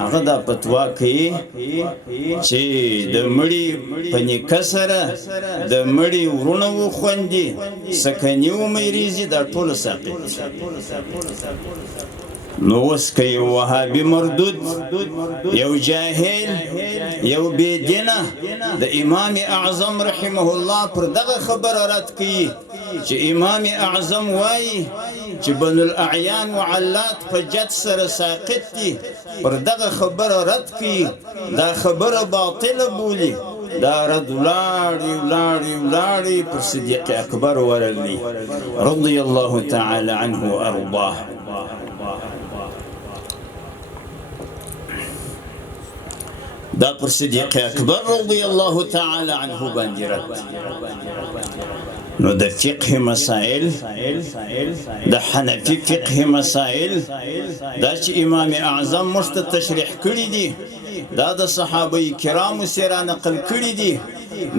هغه دا فتوا کوي چې د مړي په نیکه سره د مړي ورونه وخوندي سکني ومیریزي دا ټول ساقط نو اوس که یو وهابي مردود یو جاهل یو بېدینه د امام اعظم رحمه الله پر دغه خبره رد کوي چې امام اعظم وایي چې بنو الاعیان وعلات په جد سره ساقط دي پر دغه خبره رد کوي دا خبره باطله بولي دا رد ولاړی پر صدیق اکبر ورغلی رضی الله تعالی عنه وارضاه دا پر صدیق اکبر رضی الله تعالی عنه باندې رد نو د فقه مسائل د حنفي فقه مسائل دا چې امام اعظم مشت تشریح کړی دي دا د صحابه کرامو سره نقل کړی دي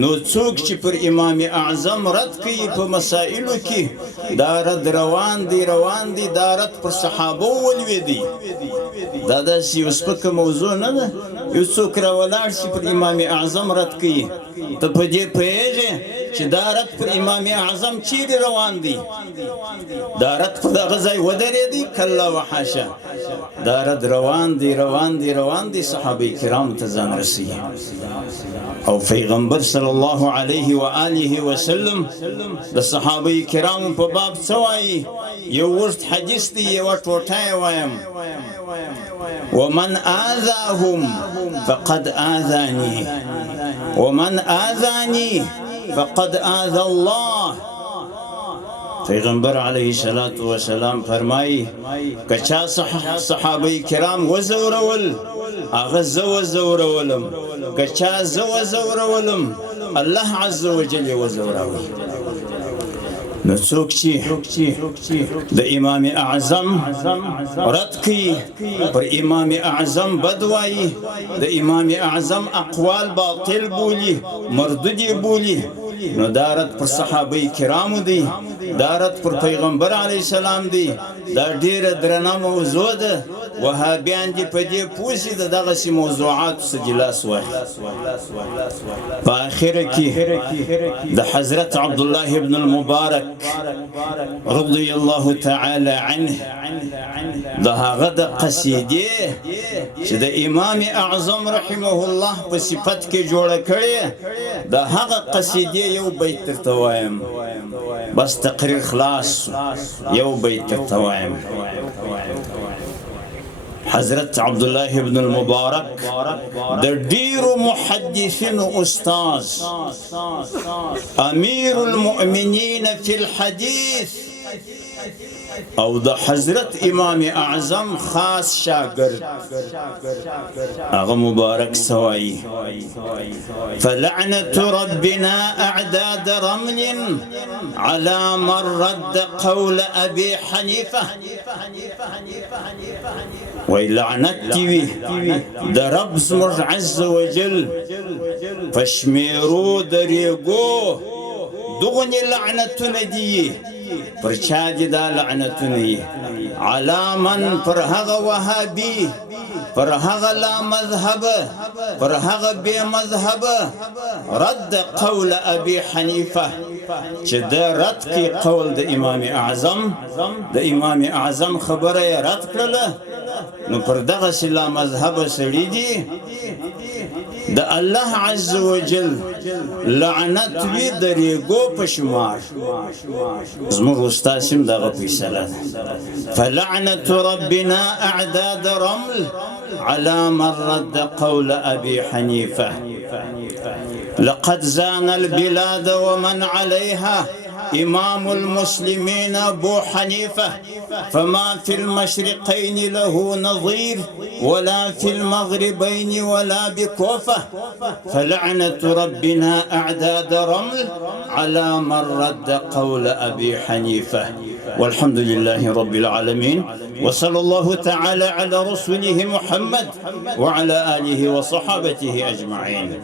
نو څوک چې پر امام اعظم رد کوي په مسائلو کې دا رد روان دي دا رد پر صحابه ولوي دا داسې یو سپکه موضوع نه ده یو څوک راولاړ شي پر امام اعظم رد کوي ته په دې پوهېږې چې دا رد پر امام اعظم چیرې روان دی دا رد په دغه ځای ودرېدی کله وحاشا دا رد روان دی صحابه کرامو ته ځان رسوي او پیغمبر صلی الله علیه و آله وسلم د صحابه کرامو په باب څه وایي یو اوږد حدیث دی یوه ټوټه یې وایم ومن آذاهم فقد آذاني ومن آذاني فقد آذى الله پیغمبر علیه السلام فرمایي که چا صحابه کرام وزورول هغه زه وزورولم که چا زه وزورولم الله عز وجل یې وزوروي نو څوک چې د امام اعظم رد کوي پر امام اعظم بد وایي د امام اعظم اقوال باطل بولي مردودي بولي نو دا رد پر صحابه کرامو دی دا رد پر پیغمبر علیه السلام دی دا ډیره درنه موضوع ده وهابیان دي په دې پوه شي د دغسې موضوعاتو څخه لاس واخلي په آخره کې د حضرت عبدالله ابن المبارک رضی الله تعالی عنه د هغه د قصیدې چې د امام اعظم رحمه الله په صفت کې جوړه کړې د هغه قصیدې یو بیت درته وایم بس تقریر خلاص یو بیت درته وایم حضرت عبدالله ابن المبارک د ډیرو محدثینو استاذ امیر المؤمنین فی الحدیث او د حضرت امام اعظم خاص شاگرد هغه مبارک سوایی فلعنة ربنا اعداد رمل على من رد قول ابي حنيفه وی لعنت دیوی در رب زمرد عز وجل فشمیرو دریگو دغنی لعنتون دیی پر چا دی دا لعنتونی علامن پر هغه وهابی پر هغه لا مذهب پر هغه بی مذهب رد قول ابي حنیفه چې د رد کی قول د امام اعظم خبره رد کړله نو پر دغه لا مذهب سړي دي د الله عز وجل لعنت وی دریګو په شمار زموږ استاد سم دغه فیصله فلعنة ربنا اعداد رمل على من رد قول ابي حنيفه لقد زان البلاد ومن عليها إمام المسلمين أبو حنيفة فما في المشرقين له نظير ولا في المغربين ولا بكوفة فلعنة ربنا أعداد رمل على من رد قول أبي حنيفة والحمد لله رب العالمين وصلى الله تعالى على رسوله محمد وعلى آله وصحابته أجمعين